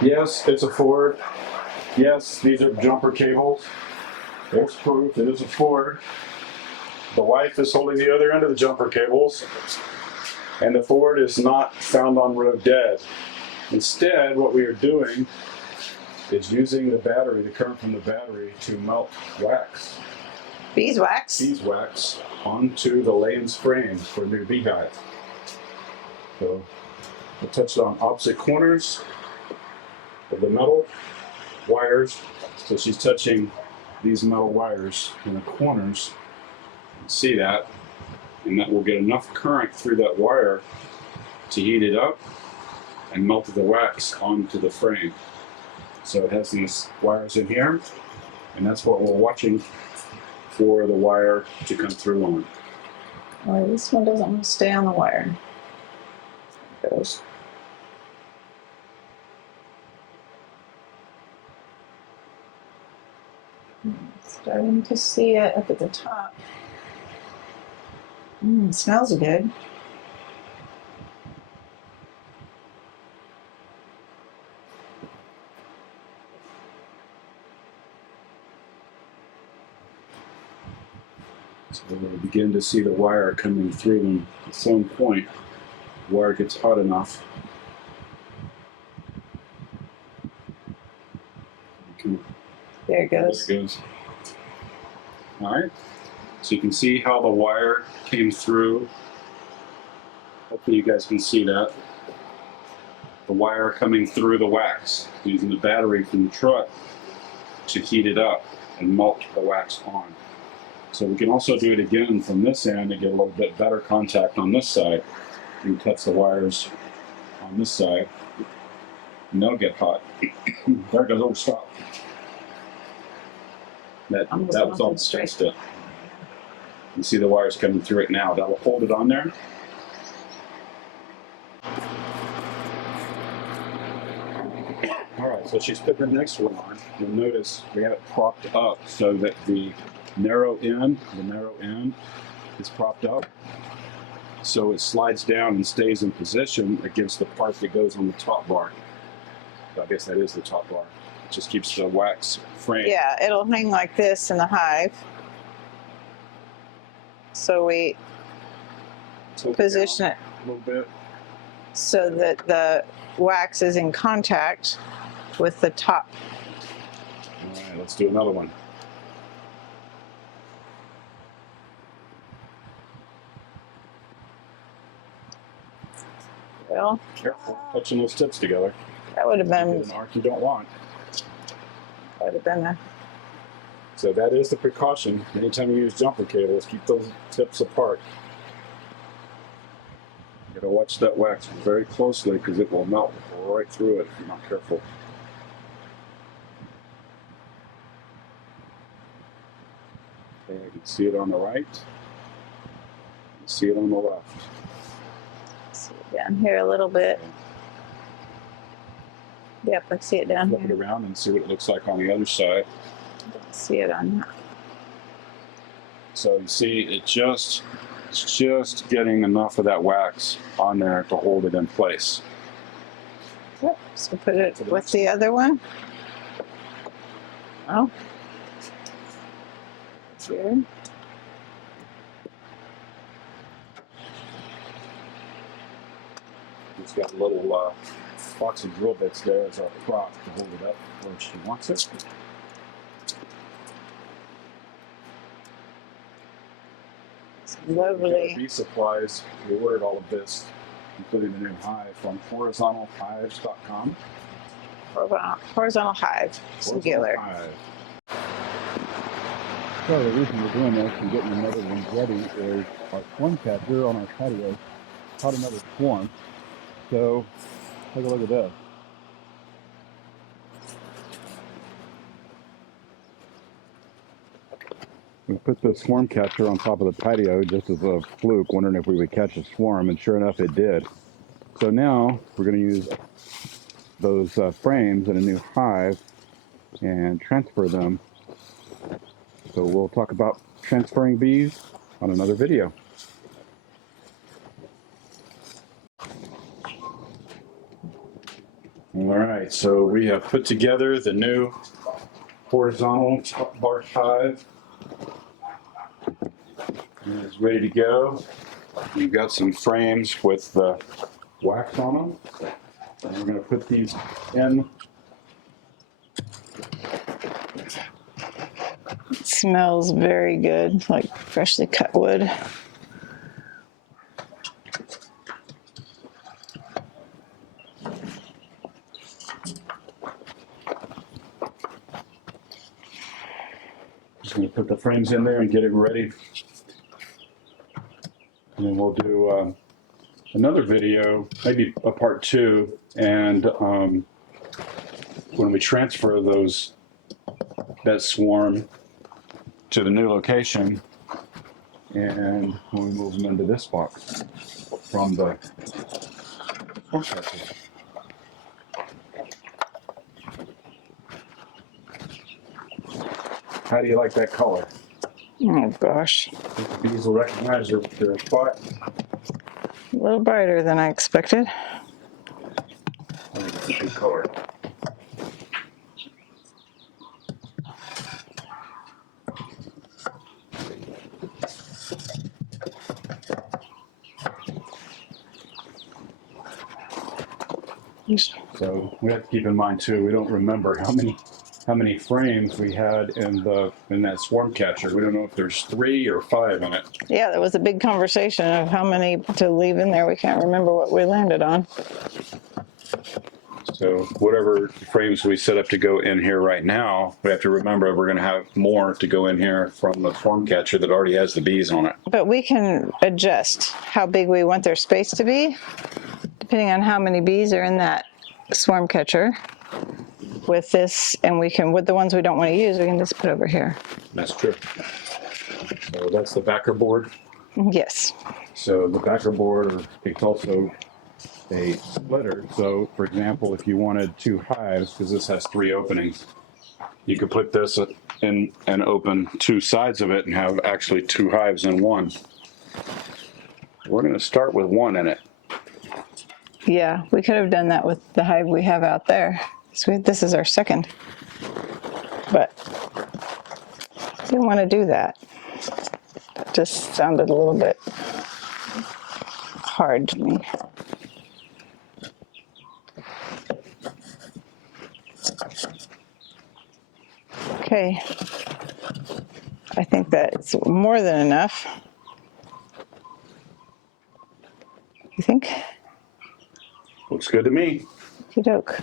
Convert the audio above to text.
Yes, it's a Ford. Yes, these are jumper cables. There's proof it is a Ford. The wife is holding the other end of the jumper cables, and the Ford is not found on road dead. Instead, what we are doing is using the battery, the current from the battery, to melt wax. Beeswax? Beeswax onto the Layens frames for new beehive. So we'll touch it on opposite corners of the metal wires. So she's touching these metal wires in the corners. You can see that, and that will get enough current through that wire to heat it up and melt the wax onto the frame. So it has these wires in here, and that's what we're watching for the wire to come through on. Well, this one doesn't want to stay on the wire. It goes. Starting to see it up at the top. It smells good. So we're going to begin to see the wire coming through, and at some point, the wire gets hot enough. There it goes. There it goes. All right. So you can see how the wire came through. Hopefully you guys can see that. The wire coming through the wax, using the battery from the truck to heat it up and melt the wax on. So we can also do it again from this end and get a little bit better contact on this side. You can touch the wires on this side and they'll get hot. There it goes. Oh, stop. That was all stressed up. You see the wires coming through it now. That will hold it on there. All right, so she's put the next one on. You'll notice we have it propped up so that the narrow end is propped up. So it slides down and stays in position against the part that goes on the top bar. I guess that is the top bar. It just keeps the wax frame. Yeah, it'll hang like this in the hive. So we position it a little bit so that the wax is in contact with the top. All right, let's do another one. Well, Careful, touching those tips together. that would have been An arc you don't want. So that is the precaution. Anytime you use jumper cables, keep those tips apart. You gotta watch that wax very closely because it will melt right through it if you're not careful. Okay, you can see it on the right. You can see it on the left. see it down here a little bit. Yep, I see it down Flip here. it around and see what it looks like on the other side. Don't see it on that. So you see it's just getting enough of that wax on there to hold it in place. Yep. So put it with the other one. Oh. Here. It's got a little box of drill bits there as our prop to hold it up where she wants it. It's lovely. Bee supplies. We ordered all of this, including the new hive, from horizontalhives.com. Horizontal hive, singular. So the reason we're doing this and getting another one ready is our swarm catcher on our patio caught another swarm. So take a look at this. We put the swarm catcher on top of the patio just as a fluke, wondering if we would catch a swarm, and sure enough it did. So now we're going to use those frames in a new hive and transfer them. So we'll talk about transferring bees on another video. All right, so we have put together the new horizontal topbar hive. And it's ready to go. We've got some frames with the wax on them. And we're going to put these in. It smells very good, like freshly cut wood. Just going to put the frames in there and get it ready. And then we'll do another video, maybe a part 2, and when we transfer that swarm to the new location, and when we move them into this box from the forecastle. How do you like that color? Oh gosh, The bees will recognize their spot. a little brighter than I expected. I think it's a good color. So we have to keep in mind too, we don't remember how many frames we had in that swarm catcher. We don't know if there's 3 or 5 in it. Yeah, there was a big conversation of how many to leave in there. We can't remember what we landed on. So whatever frames we set up to go in here right now, we have to remember we're going to have more to go in here from the swarm catcher that already has the bees on it. But we can adjust how big we want their space to be, depending on how many bees are in that swarm catcher. With this, and we can, with the ones we don't want to use, we can just put over here. That's true. So that's the backer board. Yes. So the backer board, it's also a splitter. So for example, if you wanted 2 hives, because this has 3 openings, you could put this in and open 2 sides of it and have actually 2 hives in one. We're going to start with 1 in it. Yeah, we could have done that with the hive we have out there. So this is our second. But didn't want to do that. That just sounded a little bit hard to me. Okay. I think that's more than enough. You think? Looks good to me. Okey doke.